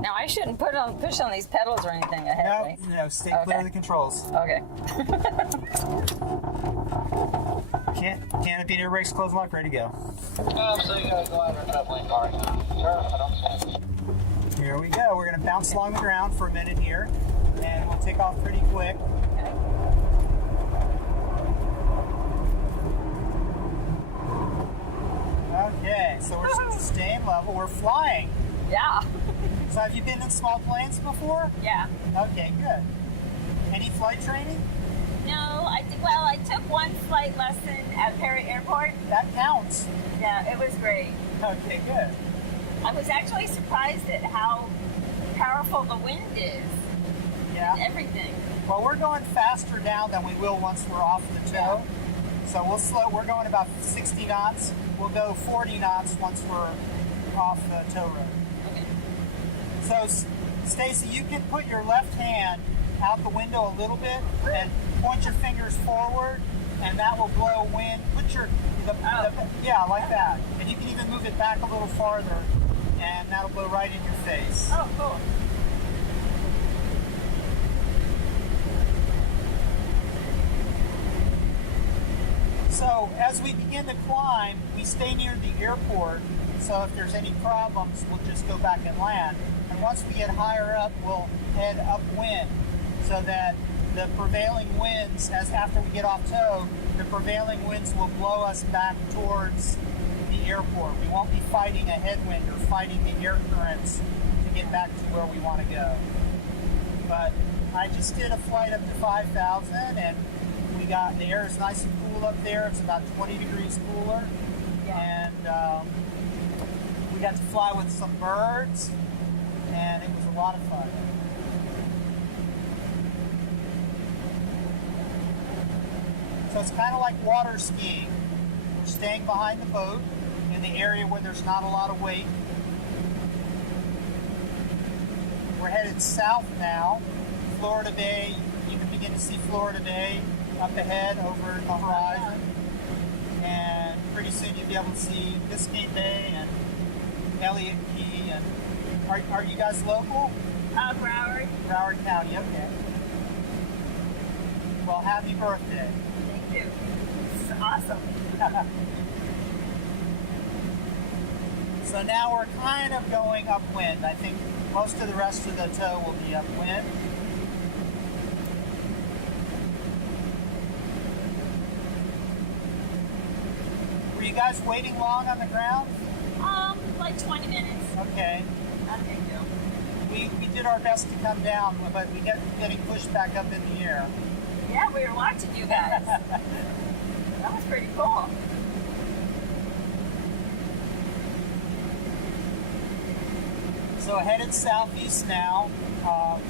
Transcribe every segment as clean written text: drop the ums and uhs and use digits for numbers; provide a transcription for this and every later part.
Now I shouldn't push on these pedals or anything ahead, right? No, stay clear of the controls. Okay. Canopy and air brakes, close lock, ready to go. So you gotta go out and coupling car. Sure, I don't see. Here we go. We're going to bounce along the ground for a minute here, and we'll take off pretty quick. Okay, so we're staying level. We're flying. Yeah. So have you been in small planes before? Yeah. Okay, good. Any flight training? No, I took one flight lesson at Perry Airport. That counts. Yeah, it was great. Okay, good. I was actually surprised at how powerful the wind is. Yeah. And everything. Well, we're going faster down than we will once we're off the tow. So we'll slow. We're going about 60 knots. We'll go 40 knots once we're off the tow road. Okay. So, Stacy, you can put your left hand out the window a little bit and point your fingers forward, and that will blow wind. Put your yeah, like that. And you can even move it back a little farther, and that'll blow right in your face. Oh, cool. So as we begin to climb, we stay near the airport. So if there's any problems, we'll just go back and land. And once we get higher up, we'll head upwind, so that the prevailing winds, as after we get off tow, the prevailing winds will blow us back towards the airport. We won't be fighting a headwind or fighting the air currents to get back to where we want to go. But I just did a flight up to 5,000, and the air is nice and cool up there. It's about 20 degrees cooler. And we got to fly with some birds, and it was a lot of fun. So it's kind of like water skiing. We're staying behind the boat in the area where there's not a lot of weight. We're headed south now. Florida Bay, you can begin to see Florida Bay up ahead over the horizon. And pretty soon you'll be able to see Biscayne Bay and Elliott Key. And are you guys local? Broward. Broward County, okay. Well, happy birthday. Thank you. It's awesome. So now we're kind of going upwind. I think most of the rest of the tow will be upwind. Were you guys waiting long on the ground? Like 20 minutes. Okay. Not a big deal. We did our best to come down, but we kept getting pushed back up in the air. Yeah, we were watching you guys. That was pretty cool. So headed southeast now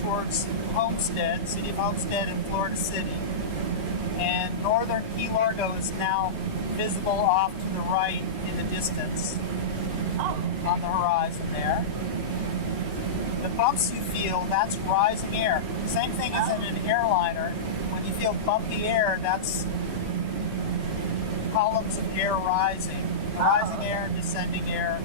towards Homestead, city of Homestead in Florida City. And northern Key Largo is now visible off to the right in the distance. Oh. On the horizon there. The bumps you feel, that's rising air. Same thing as in an airliner. When you feel bumpy air, that's columns of air rising. Rising air and descending air.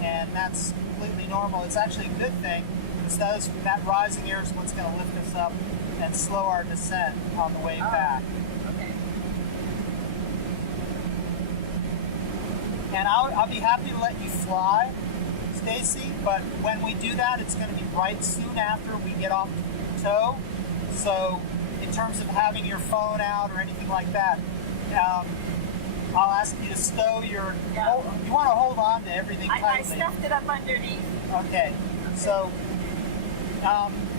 And that's completely normal. It's actually a good thing, because that rising air is what's going to lift us up and slow our descent on the way back. Okay. And I'll be happy to let you fly, Stacy, but when we do that, it's going to be right soon after we get off tow. So in terms of having your phone out or anything like that, I'll ask you to stow your... Yeah. You want to hold on to everything tightly. I stuffed it up underneath. Okay. So,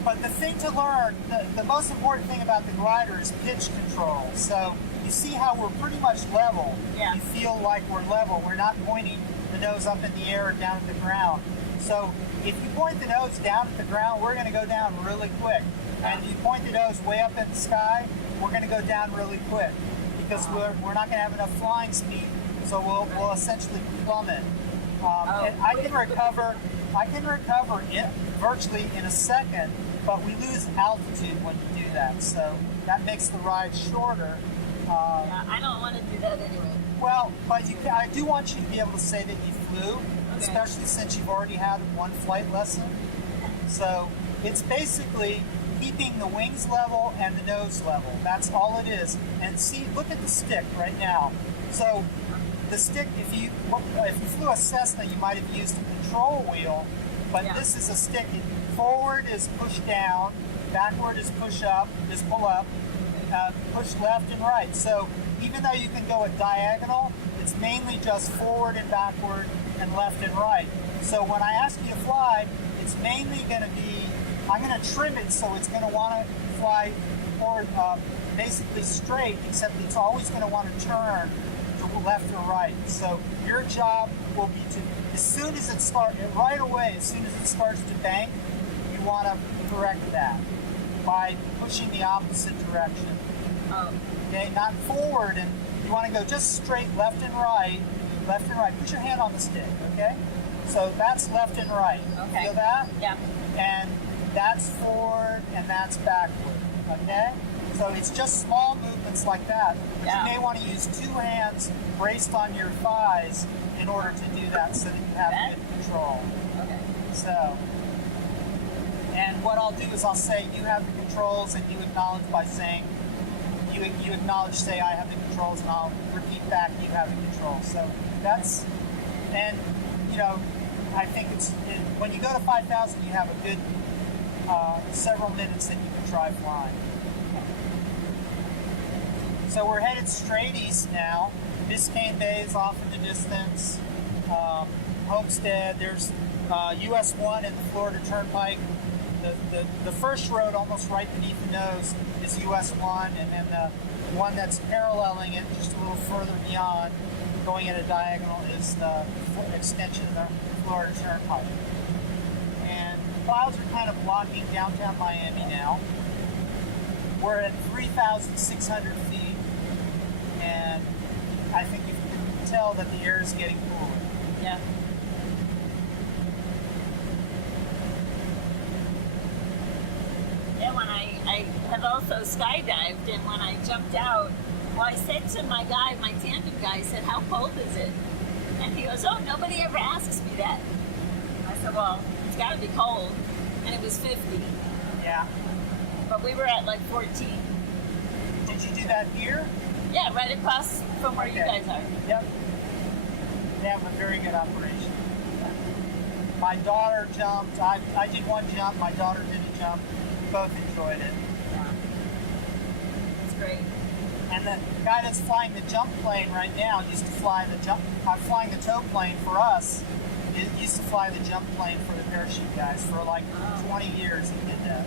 but the thing to learn, the most important thing about the glider is pitch control. So you see how we're pretty much level. Yeah. You feel like we're level. We're not pointing the nose up in the air or down at the ground. So if you point the nose down at the ground, we're going to go down really quick. And if you point the nose way up in the sky, we're going to go down really quick, because we're not going to have enough flying speed. So we'll essentially plummet. And I can recover virtually in a second, but we lose altitude when you do that. So that makes the ride shorter. Yeah, I don't want to do that anyway. Well, but I do want you to be able to say that you flew, especially since you've already had one flight lesson. So it's basically keeping the wings level and the nose level. That's all it is. And see, look at the stick right now. So the stick, if you flew a Cessna, you might have used a control wheel, but this is a stick. Forward is push down, backward is push up, is pull up, push left and right. So even though you can go at diagonal, it's mainly just forward and backward and left and right. So when I ask you to fly, it's mainly going to be, I'm going to trim it so it's going to want to fly forward, basically straight, except it's always going to want to turn to left or right. So your job will be to, as soon as it starts, right away, as soon as it starts to bank, you want to correct that by pushing the opposite direction. Okay, not forward, and you want to go just straight left and right, left and right. Put your hand on the stick, okay? So that's left and right. Okay. Feel that? Yeah. And that's forward and that's backward, okay? So it's just small movements like that. But you may want to use two hands braced on your thighs in order to do that so that you have good control. Okay. So, and what I'll do is I'll say you have the controls, and you acknowledge by saying, you acknowledge, say I have the controls, and I'll repeat back, you have the controls. So that's, and you know, I think when you go to 5,000, you have a good several minutes that you can try flying. So we're headed straight east now. Biscayne Bay is off in the distance. Homestead, there's US 1 and the Florida Turnpike. The first road almost right beneath the nose is US 1, and then the one that's paralleling it just a little further beyond, going at a diagonal, is the extension of the Florida Turnpike. And clouds are kind of blocking downtown Miami now. We're at 3,600 feet, and I think you can tell that the air is getting cooler. Yeah. Yeah, when I have also skydived, and when I jumped out, well, I said to my tandem guy, I said, how cold is it? And he goes, oh, nobody ever asks me that. I said, well, it's got to be cold. And it was 50. Yeah. But we were at like 14. Did you do that here? Yeah, right across from where you guys are. Yep. They have a very good operation. My daughter jumped. I did one jump. My daughter did a jump. We both enjoyed it. Yeah. That's great. And the guy that's flying the jump plane right now used to fly the jump. Flying the tow plane for us. It used to fly the jump plane for the parachute guys for like 20 years. He did that.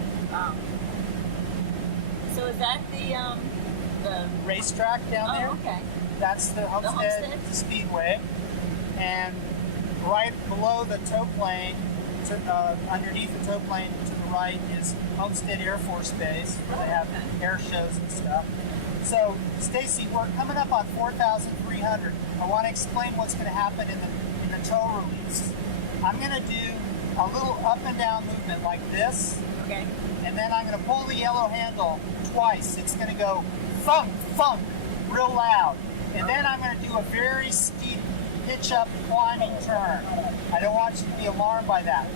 So is that the racetrack down there? Oh, okay. That's the Homestead Speedway. And right below the tow plane, underneath the tow plane to the right, is Homestead Air Force Base, where they have air shows and stuff. So, Stacy, we're coming up on 4,300. I want to explain what's going to happen in the tow release. I'm going to do a little up and down movement like this. Okay. And then I'm going to pull the yellow handle twice. It's going to go thump, thump, real loud. And then I'm going to do a very steep pitch up climbing turn. I don't want you to be alarmed by that.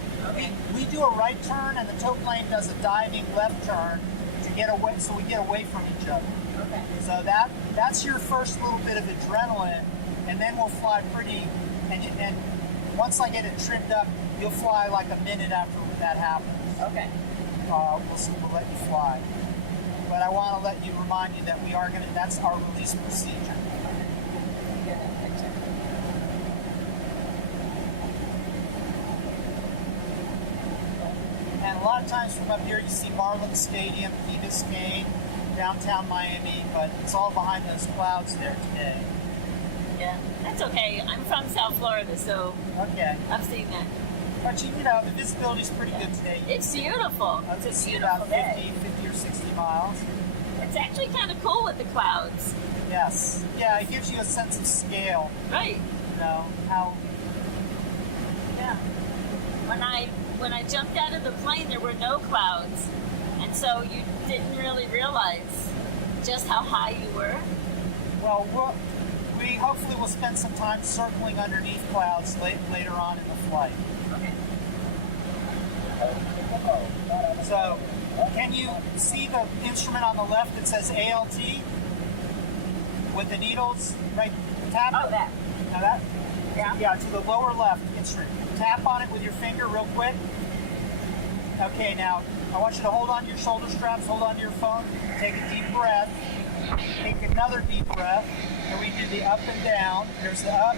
We do a right turn, and the tow plane does a diving left turn to get away, so we get away from each other. Okay. So that's your first little bit of adrenaline, and then we'll fly pretty. And once I get it trimmed up, you'll fly like a minute after that happens. Okay. We'll let you fly. But I want to remind you that we are going to, that's our release procedure. And a lot of times from up here you see Marlin Stadium, Key Biscayne, downtown Miami, but it's all behind those clouds there today. Yeah, that's okay. I'm from South Florida, so I've seen that. But the visibility's pretty good today. It's beautiful. It's a beautiful day. 50 or 60 miles. It's actually kind of cool with the clouds. Yes. Yeah, it gives you a sense of scale. Right. How... Yeah. When I jumped out of the plane, there were no clouds. And so you didn't really realize just how high you were. Well, we hopefully will spend some time circling underneath clouds later on in the flight. Okay. So, can you see the instrument on the left that says ALT with the needles? Right, tap. Oh, that. Now that. Yeah. Yeah, to the lower left instrument. Tap on it with your finger real quick. Okay, now I want you to hold on to your shoulder straps, hold on to your phone, take a deep breath, take another deep breath, and we do the up and down. There's the up,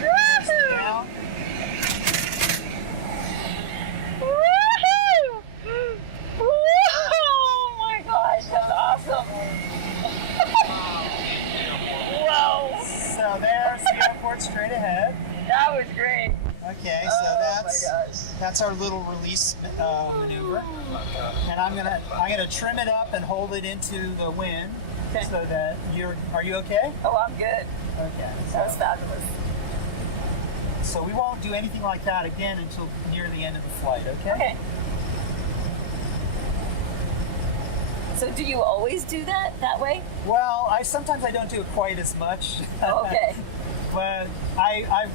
there's the down. Woohoo! Oh my gosh, that's awesome! Whoa! So there's the airport straight ahead. That was great. Okay, so that's our little release maneuver, and I'm gonna trim it up and hold it into the wind, Okay. so that are you okay? Oh, I'm good. Okay. That was fabulous. So we won't do anything like that again until near the end of the flight. Okay. Okay. So do you always do that way? Well, sometimes I don't do it quite as much. Oh, okay. But I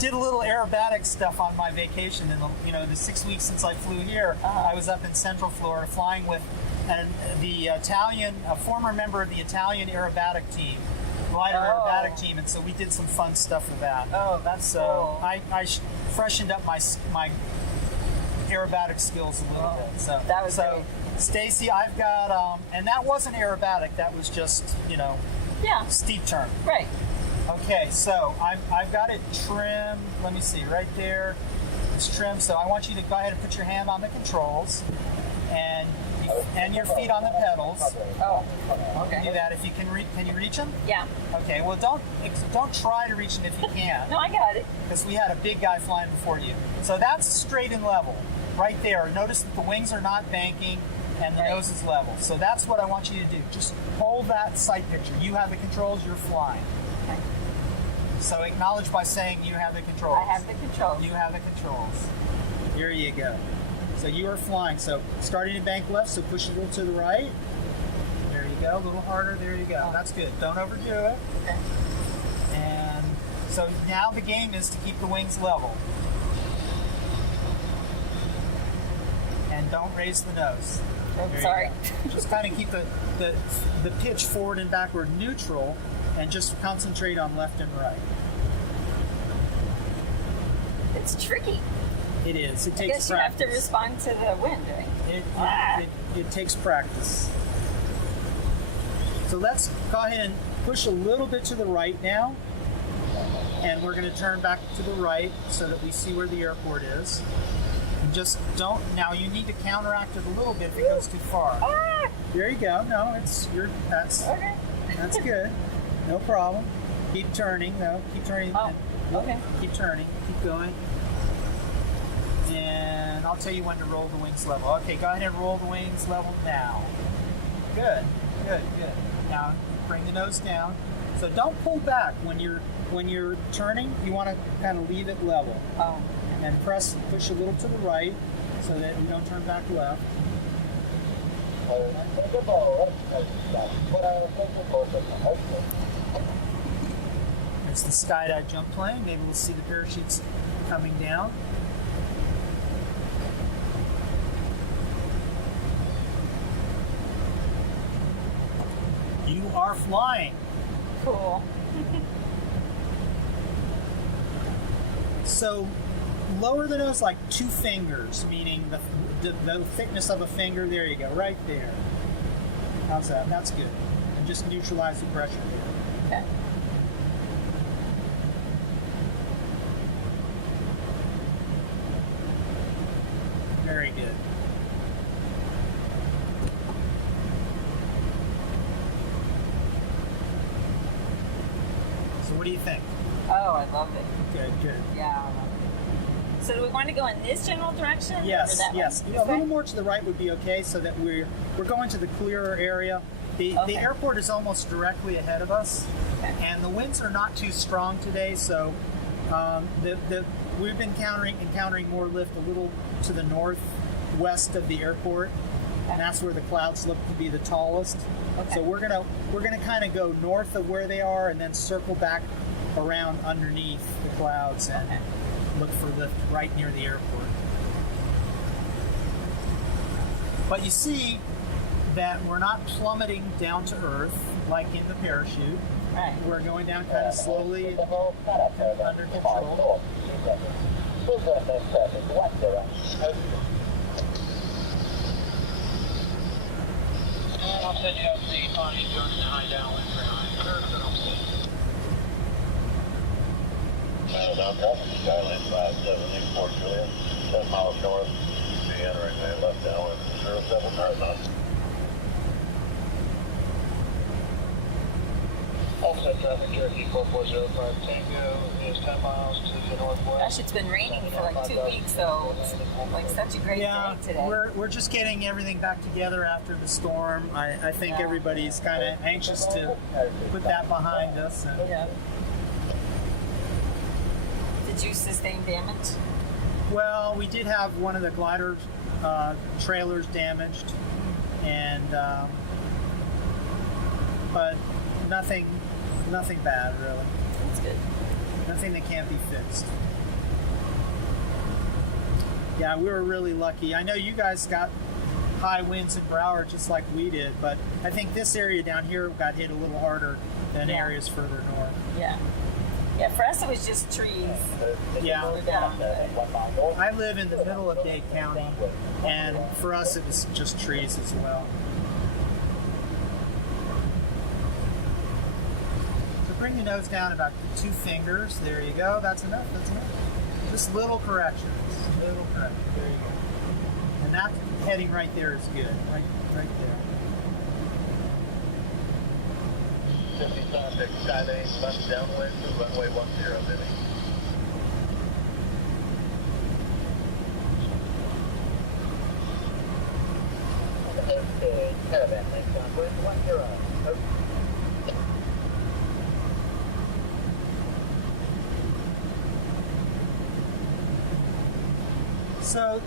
did a little aerobatic stuff on my vacation in the 6 weeks since I flew here. I was up in Central Florida flying with a former member of the Italian aerobatic team, glider aerobatic team, and so we did some fun stuff with that. Oh, that's cool. I freshened up my aerobatic skills a little bit. So that was great. Stacy, I've got and that wasn't aerobatic. That was just steep turn. Right. Okay, so I've got it trimmed. Let me see, right there. It's trimmed. So I want you to go ahead and put your hand on the controls and your feet on the pedals. Oh, Do that if you can. Can you reach them? yeah. Okay. Well, don't try to reach them if you can't, No, I got it. because we had a big guy flying before you. So that's straight and level, right there. Notice that the wings are not banking and the Right. nose is level. So that's what I want you to do. Just hold that sight picture. You have the controls. You're flying. Okay. So acknowledge by saying you have the controls. I have the controls. You have the controls. Here you go. So you are flying. So starting to bank left, so push a little to the right. There you go. A little harder. There you go. That's good. Don't overdo it. Okay. And so now the game is to keep the wings level. And don't raise the nose. Oh, There you sorry. go. Just kind of keep the pitch forward and backward neutral, and just concentrate on left and right. It's tricky. It is. It I takes guess you have practice. to respond to the wind, right? It takes practice. So let's go ahead and push a little bit to the right now. And we're going to turn back to the right so that we see where the airport is. And just don't, now you need to counteract it a little bit if it goes too far. Ah! There you go. No, that's Okay. that's good. No problem. Keep turning, though. Keep turning. Oh, okay. Keep turning. Keep going. And I'll tell you when to roll the wings level. Okay, go ahead and roll the wings level now. Good. Now bring the nose down. So don't pull back when you're turning. You want to kind of leave it level. Oh. And push a little to the right so that you don't turn back left. There's the skydive jump plane. Maybe we'll see the parachutes coming down. You are flying. Cool. So lower the nose like 2 fingers, meaning the thickness of a finger. There you go, right there. How's that? That's good. And just neutralize the pressure there. Okay. Very good. So what do you think? Oh, I love it. Good. Yeah, I love it. So do we want to go in this general direction? Yes, or that yes. One? A little more to the right would be okay, so that we're going to the clearer area. The airport is almost directly ahead of us, and the winds are not too strong today. So we've been encountering more lift a little to the northwest of the airport, and that's where the clouds look to be the tallest. Okay. So we're gonna kind of go north of where they are, and then circle back around underneath the clouds and look for the right near the airport. But you see that we're not plummeting down to earth like in the parachute. Right. We're going down kind of slowly and under control. I'll send you up the Tawny Jordan high downwind for 9. Down traffic, Skyline 5784 Julia, 10 miles north, be entering the left downwind 07 Marathon. Homestead traffic, Cherokee 4405 Tango is 10 miles to the northwest. Gosh, it's been raining for like 2 weeks, so it's like such a great day today. We're just getting everything back together after the storm. I think everybody's kind of anxious to put that behind us. And Yeah. Did you sustain damage? well, we did have one of the glider trailers damaged, and but nothing bad really. That's good. Nothing that can't be fixed. Yeah, we were really lucky. I know you guys got high winds in Broward just like we did, but I think this area down here got hit a little harder than areas further north. Yeah. Yeah, for us it was just trees. Yeah. We're down. I live in the middle of Dade County, and for us it was just trees as well. So bring your nose down about 2 fingers. There you go. That's enough. That's enough. Just little corrections. Little corrections. There you go. And that heading right there is good. Right there. 50 traffic, Skylane left downwind to runway 10, Vinny. Okay, caravan link downwind 10. So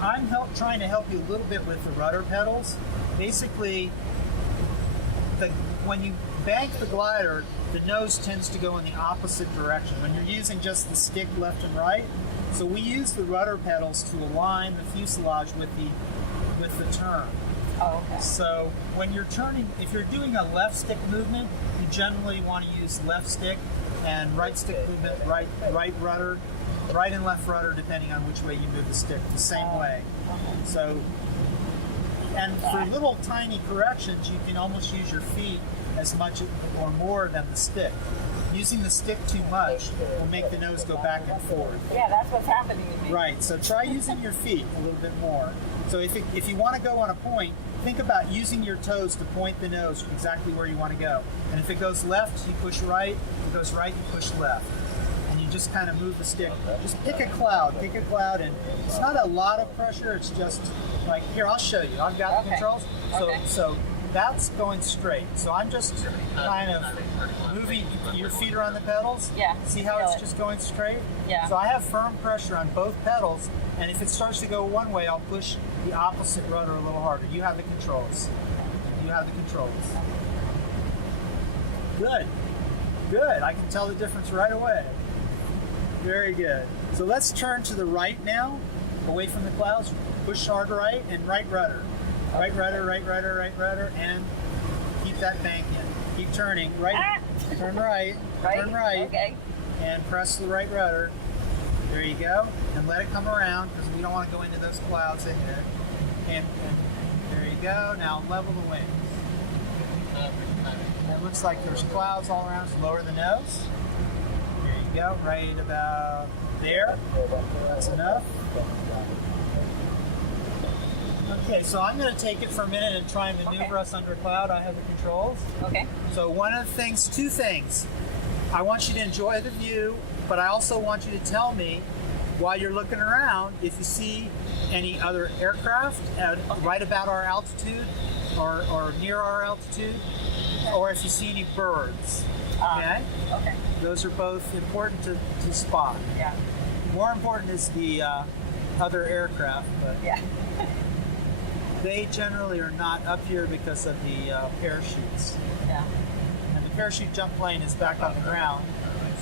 I'm trying to help you a little bit with the rudder pedals. Basically, when you bank the glider, the nose tends to go in the opposite direction when you're using just the stick left and right. So we use the rudder pedals to align the fuselage with the turn. Oh, okay. So when you're turning, if you're doing a left stick movement, you generally want to use left stick, and right stick movement, right rudder, right and left rudder, depending on which way you move the stick, the same way. So, and for little tiny corrections, you can almost use your feet as much or more than the stick. Using the stick too much will make the nose go back and forth. Yeah, that's what's happening to me. Right, so try using your feet a little bit more. So if you want to go on a point, think about using your toes to point the nose exactly where you want to go. And if it goes left, you push right. If it goes right, you push left. And you just kind of move the stick. Just pick a cloud, and it's not a lot of pressure, it's just like, here, I'll show you. I've got the controls. So that's going straight. So I'm just kind of moving, your feet are on the pedals. Yeah. See how it's just going straight? Yeah. So I have firm pressure on both pedals, and if it starts to go one way, I'll push the opposite rudder a little harder. You have the controls. Good. I can tell the difference right away. Very good. So let's turn to the right now, away from the clouds. Push hard right and right rudder. Right rudder, and keep that bank in. Keep turning. Right. Turn right. Turn right. Okay. And press the right rudder. There you go. And let it come around, because we don't want to go into those clouds ahead. And there you go. Now level the wings. It looks like there's clouds all around, so lower the nose. There you go, right about there. That's enough. Okay, so I'm going to take it for a minute and try and maneuver us under cloud. I have the controls. Okay. So two things. I want you to enjoy the view, but I also want you to tell me while you're looking around if you see any other aircraft right about our altitude or near our altitude, or if you see any birds. Okay? Okay. Those are both important to spot. Yeah. More important is the other aircraft. But Yeah. They generally are not up here because of the parachutes. Yeah. And the parachute jump plane is back on the ground,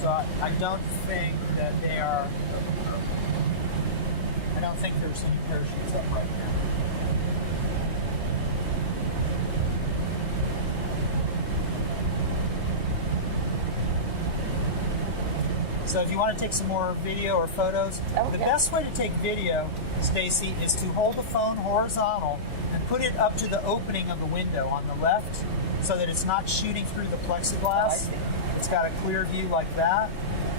so I don't think that they are. I don't think there's any parachutes up right now. So if you want to take some more video or photos, the best way to take video, Stacy, is to hold the phone horizontal and put it up to the opening of the window on the left so that it's not shooting through the plexiglass. It's got a clear view like that.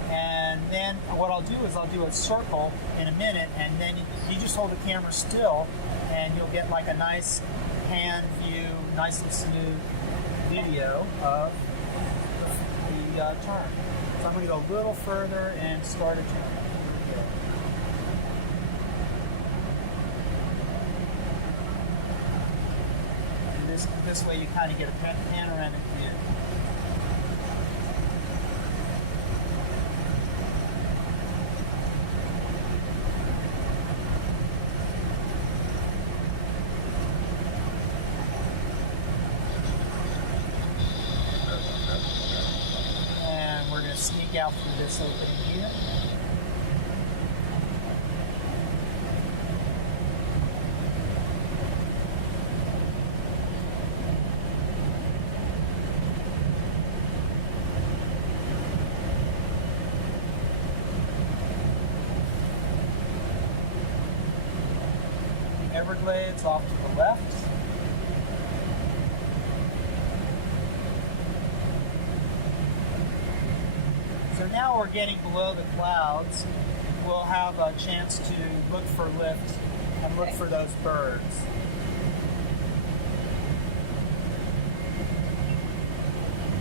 And then what I'll do is I'll do a circle in a minute, and then you just hold the camera still and you'll get like a nice hand view, nice and smooth video of the turn. So I'm going to go a little further and start a turn. And this way you kind of get a panoramic view. Sneak out through this opening here. The Everglades off to the left. So now we're getting below the clouds. We'll have a chance to look for lift and look for those birds.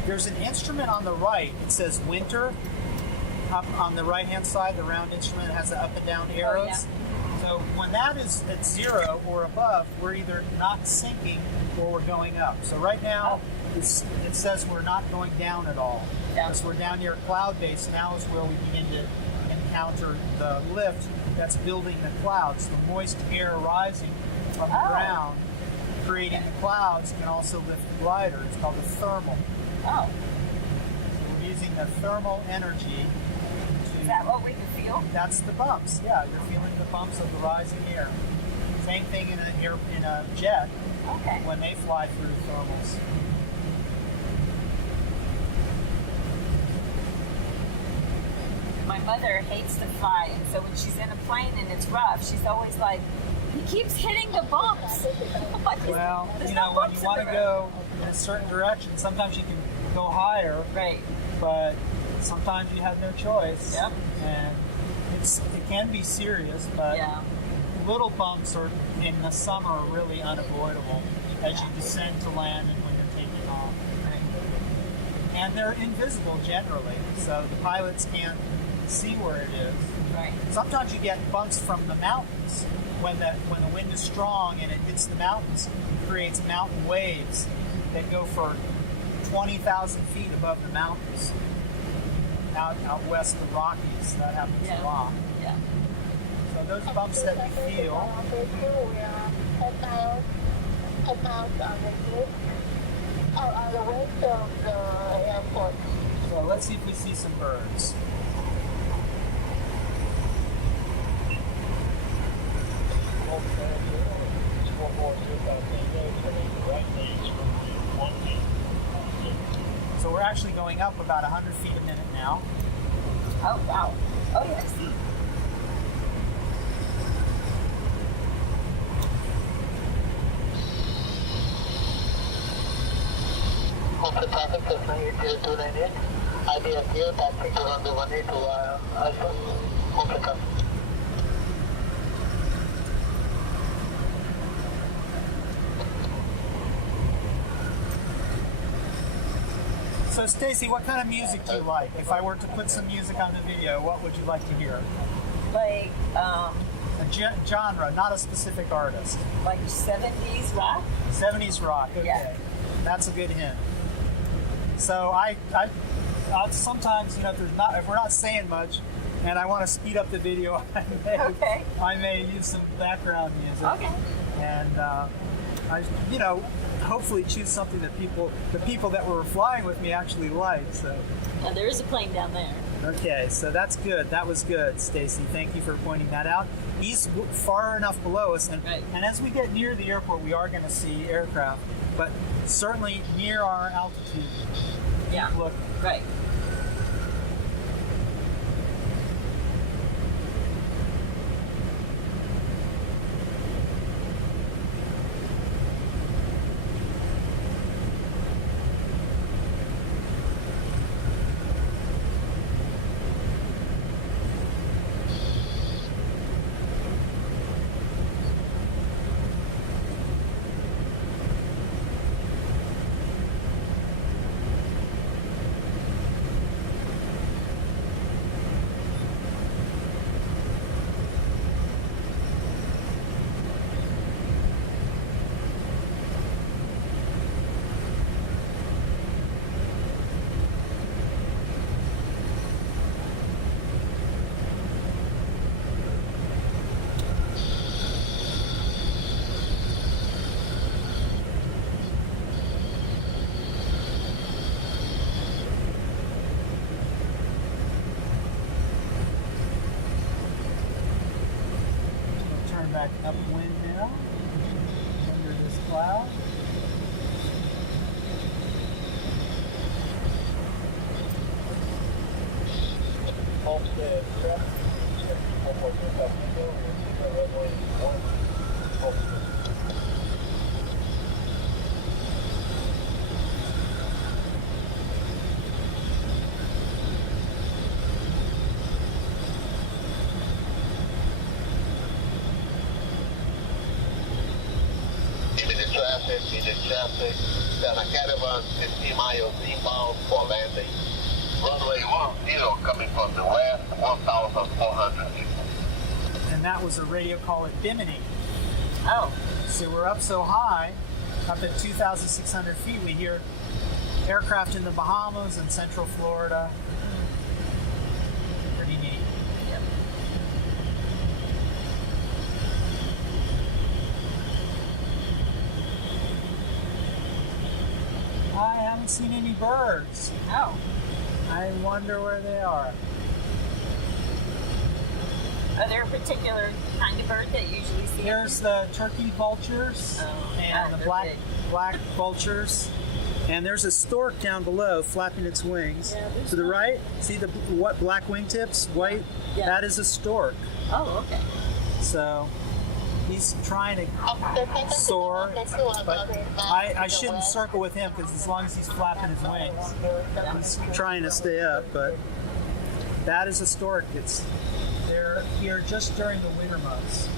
There's an instrument on the right. It says winter. Up on the right-hand side, the round instrument has the up and down arrows. Oh, yeah. So when that is at 0 or above, we're either not sinking or we're going up. So right now, it says we're not going down at all. Yeah. As we're down near cloud base, now is where we begin to encounter the lift that's building the clouds. The moist air rising from the ground, creating the clouds, can also lift the glider. It's called the thermal. Oh. So we're using the thermal energy to... Is that what we can feel? That's the bumps. Yeah, you're feeling the bumps of the rising air. Same thing in a jet. Okay. When they fly through thermals. My mother hates to fly, and so when she's in a plane and it's rough, she's always like, he keeps hitting the bumps. Like, well, there's you no know, when bumps you want in to the road. go in a certain direction, sometimes you can go higher, Right. but sometimes you have no choice. Yep. And it can be serious, but Yeah. little bumps are in the summer are really unavoidable as you descend to land and when you're taking off. And they're invisible generally, so the pilots can't see where it is. Right. Sometimes you get bumps from the mountains when the wind is strong and it hits the mountains. It creates mountain waves that go for 20,000 feet above the mountains. Out west of the Rockies, that happens a lot. Yeah. So those bumps that we feel. On the west of the airport. So let's see if we see some birds. So we're actually going up about 100 feet a minute now. Oh, wow. Oh, yes. Homestead traffic, Cessna 80298. IDF here, taxi to runway 18 to Alpha. Homestead traffic. So Stacy, what kind of music do you like? If I were to put some music on the video, what would you like to hear? Like, A genre, not a specific artist. like 70s rock? 70s rock, okay. Yeah. That's a good hint. So I sometimes, you know, if we're not saying much and I want to speed up the video, I may use some background music. Okay. and I, hopefully choose something that the people that were flying with me actually like. So. Now, there is a plane down there. Okay, so that's good. That was good, Stacy. Thank you for pointing that out. He's far enough below us, and as we get near the airport, we are going to see aircraft, but certainly near our altitude. Yeah. Look. Right. Back upwind now, under this cloud. Homestead, traffic, then a caravan 50 miles inbound for landing. Runway 10 coming from the west, 1,400 feet. And that was a radio call at Bimini. Oh. So we're up so high, up at 2,600 feet, we hear aircraft in the Bahamas and Central Florida. Pretty neat. Yep. I haven't seen any birds. Oh. I wonder where they are. Are there a particular kind of bird that you usually see? There's the turkey vultures and the black vultures. And there's a stork down below flapping its wings. Yeah, to the right, see the what black wingtips? White? Yeah. That is a stork. Oh, okay. So he's trying to soar, but I shouldn't circle with him because as long as he's flapping his wings, he's trying to stay up. But that is a stork. They're here just during the winter months.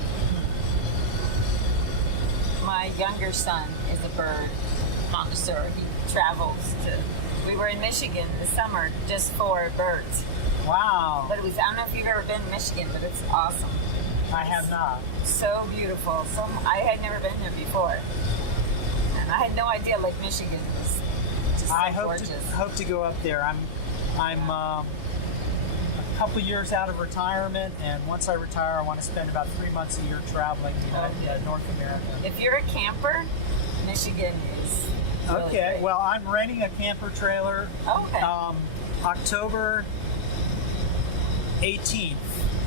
My younger son is a bird connoisseur. He travels to. We were in Michigan this summer just for birds. Wow. But I don't know if you've ever been to Michigan, but it's awesome. I have not. So beautiful. I had never been there before, and I had no idea Lake Michigan was just so gorgeous. hope to go up there. I'm a couple years out of retirement, and once I retire, I want to spend about 3 months a year traveling North America. If you're a camper, Michigan is really okay. great. Well, I'm renting a camper trailer. Okay. October 18th.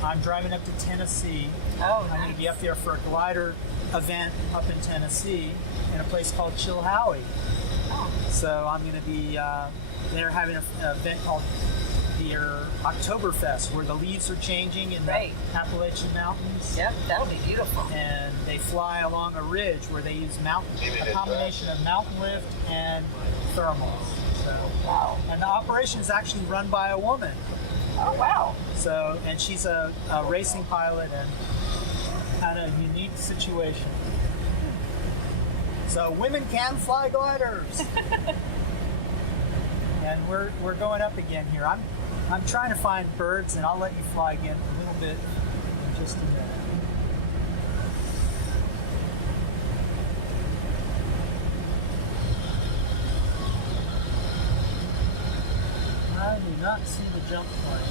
I'm driving up to Tennessee. Oh, I'm nice. going to be up there for a glider event up in Tennessee in a place called Chilhowie. Oh. So I'm going to be they're having an event called their Oktoberfest, where the leaves are changing in the Appalachian Mountains. Yep, that'll be beautiful. And they fly along a ridge where they use a combination of mountain lift and thermals. So, wow. And the operation is actually run by a woman. Oh, wow. So, and she's a racing pilot and had a unique situation. So women can fly gliders. And we're going up again here. I'm trying to find birds, and I'll let you fly again a little bit in just a minute. I do not see the jump plane.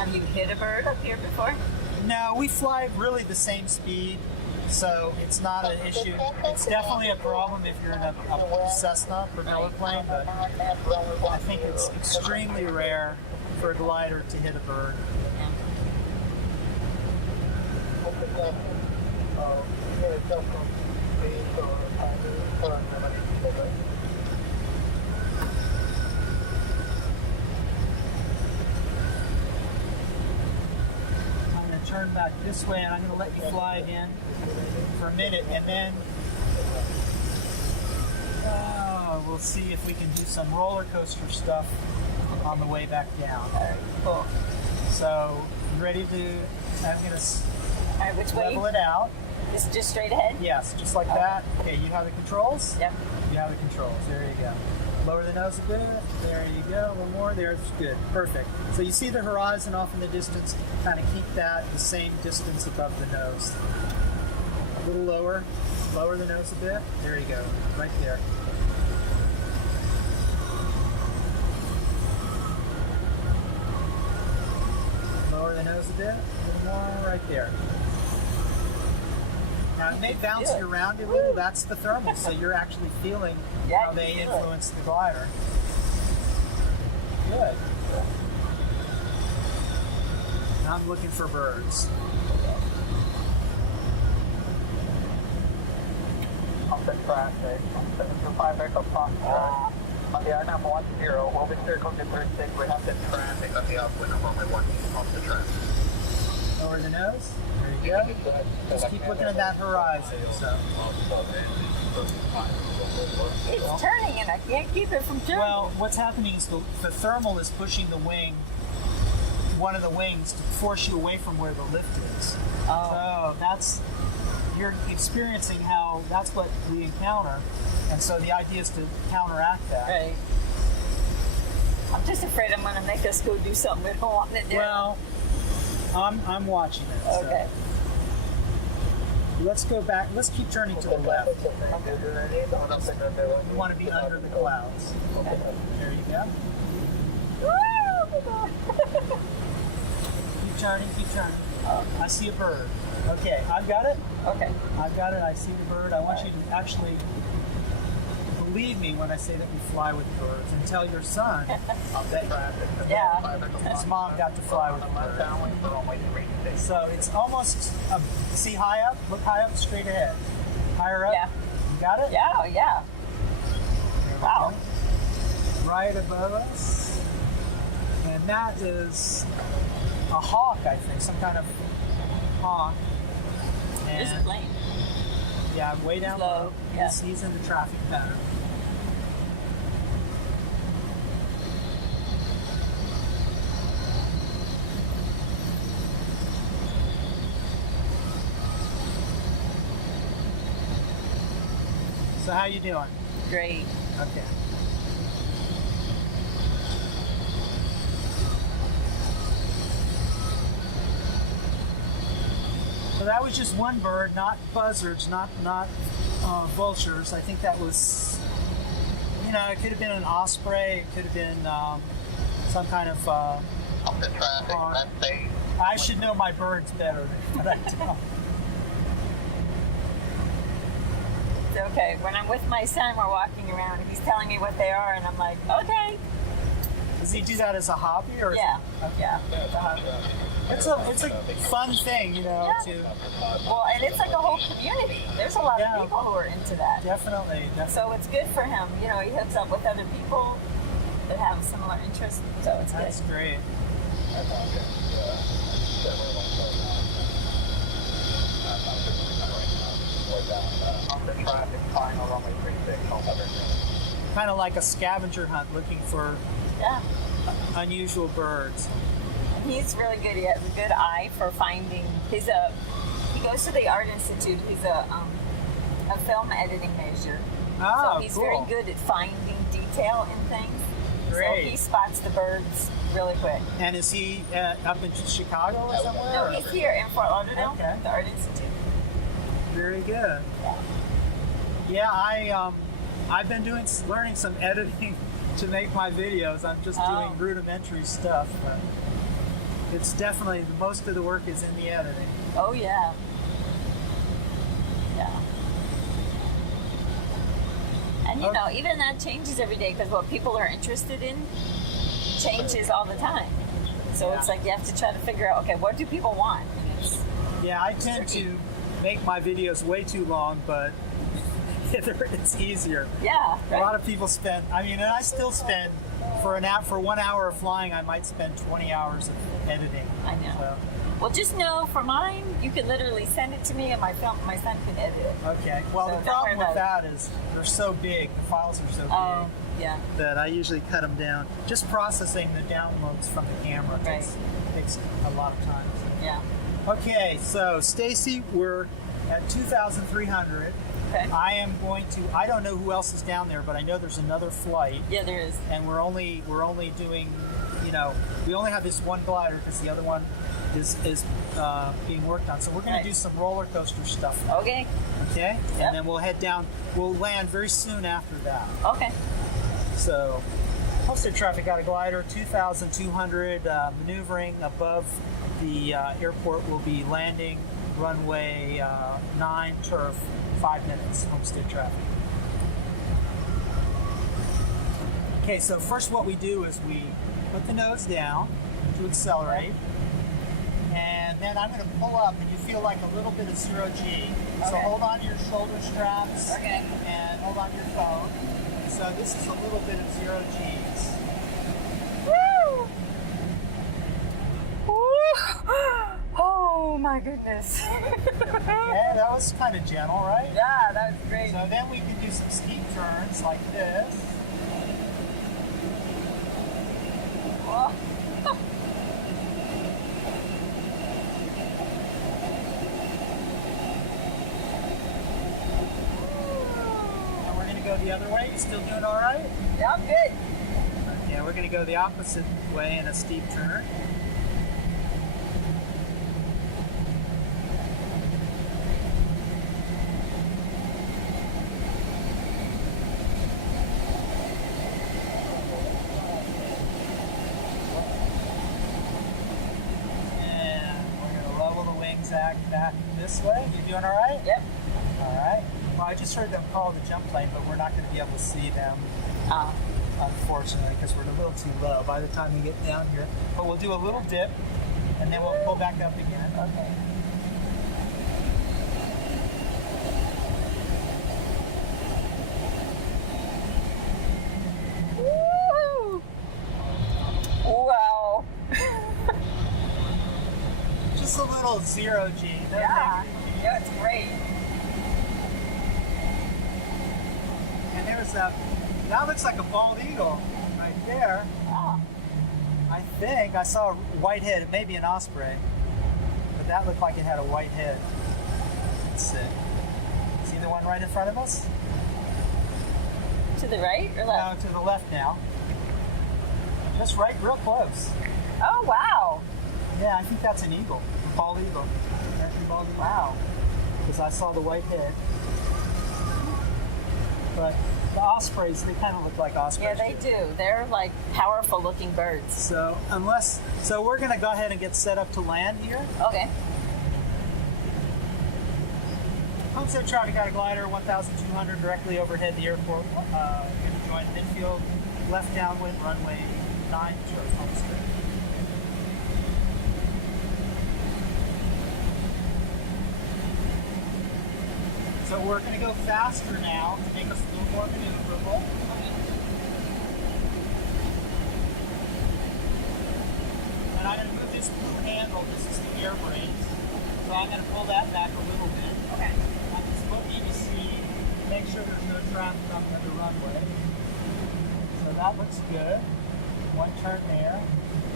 Have you hit a bird up here before? No, we fly really the same speed, so it's not an issue. It's definitely a problem if you're in a Cessna propeller plane, but I think it's extremely rare for a glider to hit a bird. I'm going to turn back this way, and I'm going to let you fly again for a minute, and then we'll see if we can do some roller coaster stuff on the way back down. All right, cool. So, you ready to? I'm going to All right, which way? level it out. Just straight ahead? Yes, just like that. Okay, you have the controls? Yep. You have the controls. There you go. Lower the nose a bit. There you go. A little more. There's good. Perfect. So you see the horizon off in the distance. Kind of keep that the same distance above the nose. A little lower. Lower the nose a bit. There you go. Right there. Lower the nose a bit. A little more. Right there. Now, it may bounce you around a little. That's the thermal, so you're actually feeling how they influence the glider. Good. Now I'm looking for birds. On the traffic, 725 Echo Foxtrot. On the I-10, we'll be circling the bird stick. We have the traffic on the upwind of only 1 off the traffic. Lower the nose. There you go. Just keep looking at that horizon. So. It's turning and I can't keep it from turning. Well, what's happening is the thermal is pushing the wing, one of the wings, to force you away from where the lift is. So you're experiencing how that's what we encounter, and so the idea is to counteract that. Right. I'm just afraid I'm going to make us go do something we don't want to do. Well, I'm watching it. So. Okay. Let's go back. Let's keep turning to the left. You want to be under the clouds. Okay. There you go. Keep turning, keep turning. I see a bird. Okay, I've got it. Okay. I've got it. I see the bird. I want you to actually believe me when I say that we fly with birds, and tell your son that his mom got to fly with birds. So it's almost see high up. Look high up, straight ahead. Higher up. Yeah. You got it? Yeah, yeah. Wow. Right above us, and that is a hawk, I think, some kind of hawk. There's a And plane. yeah, way down Low. low. Yeah. He's in the traffic pattern. So how you doing? Great. Okay. So that was just one bird, not buzzards, not vultures. I think that was, it could have been an osprey. It could have been some kind of. Off the traffic, that's safe. I should know my birds better than I don't. It's okay. When I'm with my son, we're walking around and he's telling me what they are, and I'm like, okay. Does he do that as a hobby or? Yeah. Okay. Yeah. It's a hobby. It's a fun thing, Yeah. to Well, and it's like a whole community. There's a lot of people who are into that. definitely. So it's good for him. He hooks up with other people that have similar interests. So it's good. That's great. On the traffic, final runway 36, all other Kind of like a scavenger hunt looking for Yeah. unusual birds. And he's really good. He has a good eye for finding. He goes to the Art Institute. He's a film editing major. Oh, So he's cool. very good at finding detail in things. Great. So he spots the birds really quick. And is he up in Chicago or somewhere? No, or- he's here in Fort Lauderdale, Okay. the Art Institute. Very good. Yeah, I've been learning some editing to make my videos. I'm just doing rudimentary stuff. But It's definitely, most of the work is in the editing. Oh yeah. Yeah. And you know, even that changes every day because what people are interested in changes all the time. So it's like you have to try to figure out, okay, what do people want? And yeah, I tend to make my videos way too long, but it's easier. Yeah, right. A lot of people spend, I mean, and I still spend, for 1 hour of flying, I might spend 20 hours of editing. I know. So. Well, just know for mine, you can literally send it to me and my son can edit it. Okay. Well, So the problem don't with worry about that is they're so big, the files are so big. Oh, yeah. That I usually cut them down. Just processing the downloads from the camera takes a lot of time. Yeah. Okay, so Stacy, we're at 2,300. Okay. I don't know who else is down there, but I know there's another flight. Yeah, there is. And we're only doing, we only have this one glider because the other one is being worked on. So we're going to do some roller coaster stuff now. Okay. Okay? Yep. And then we'll head down. We'll land very soon after that. Okay. So, Homestead traffic got a glider, 2,200 maneuvering above the airport. Will be landing runway 9 turf, 5 minutes, Homestead traffic. Okay, so first what we do is we put the nose down to accelerate. And then I'm going to pull up, and you feel like a little bit of 0G. So hold on to your shoulder straps and hold on to your phone. So this is a little bit of 0Gs. Woo! Woo! Oh my goodness. Yeah, that was kind of gentle, right? Yeah, that was great. So then we can do some steep turns like this. Oh. And we're going to go the other way. You still doing all right? Yeah, I'm good. Yeah, we're going to go the opposite way in a steep turn. Back this way. You doing all right? Yep. All right. Well, I just heard them call the jump plane, but we're not going to be able to see them, unfortunately, because we're a little too low by the time we get down here. But we'll do a little dip, and then we'll pull back up again. Okay. Woo! Wow. Just a little 0G. Yeah. Yeah, it's great. And there's that looks like a bald eagle right there. Oh. I think I saw a white head. It may be an osprey, but that looked like it had a white head. Let's see. See the one right in front of us? To the right or left? No, to the left now. Just right, real close. Oh, wow. Yeah, I think that's an eagle, a bald eagle. American bald eagle. Wow. Because I saw the white head. But the ospreys, they kind of look like ospreys. Yeah, they do. They're like powerful looking birds. So we're going to go ahead and get set up to land here. Okay. Homestead traffic got a glider, 1,200 directly overhead the airport. Going to join midfield, left downwind, runway 9 towards Homestead. So we're going to go faster now to make us a little more maneuverable. And I'm going to move this blue handle. This is the air brakes. So I'm going to pull that back a little bit. Okay. I'm just looking to see, make sure there's no traffic on the other runway. So that looks good. One turn there.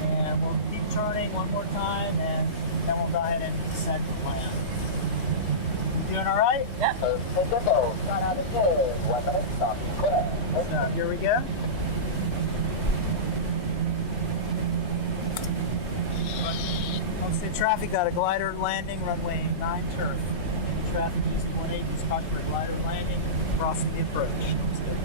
And we'll keep turning one more time, and then we'll go ahead and descend to land. Doing all right? Yeah. So here we go. Homestead traffic got a glider landing, runway 9 turf. Traffic using 180 is caught for a glider landing, crossing the approach. Homestead.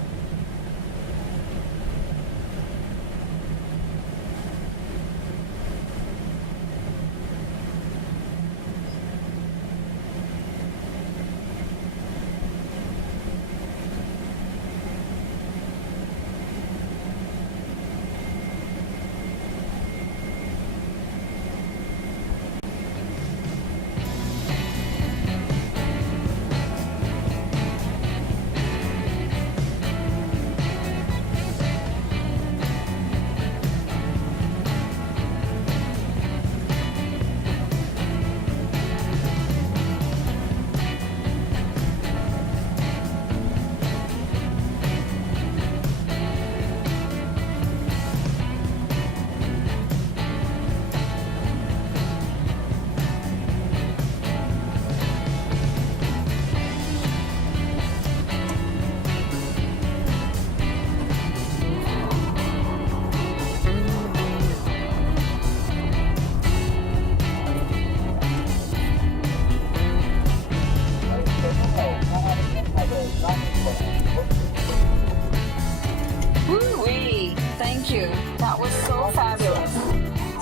Thank you. That was so fabulous.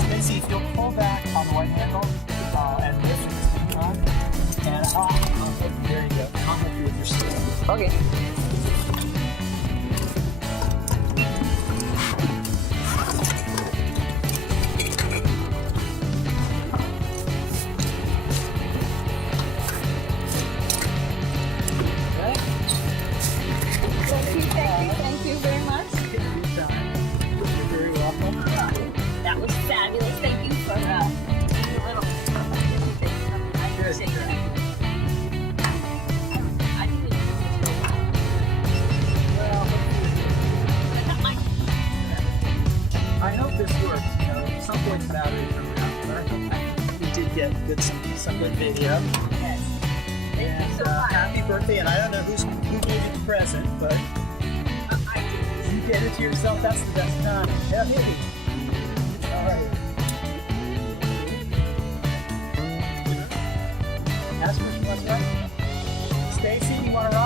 Stacy, if you'll pull back on the white handle and lift at the same time, and there you go. I'll help you with your stick. Okay. Thank you very much. You're very welcome. That was fabulous. Thank you for the little everything. I appreciate that. I didn't Well, I hope this works. You know, at some point the battery runs out, but I think we did get some good video. Yes. Thank And you so much. happy birthday! And I don't know who gave you the present, but I did. you get it to yourself. That's the best time. Yeah, maybe. All right. Ask what you want to write. Stacy, you want to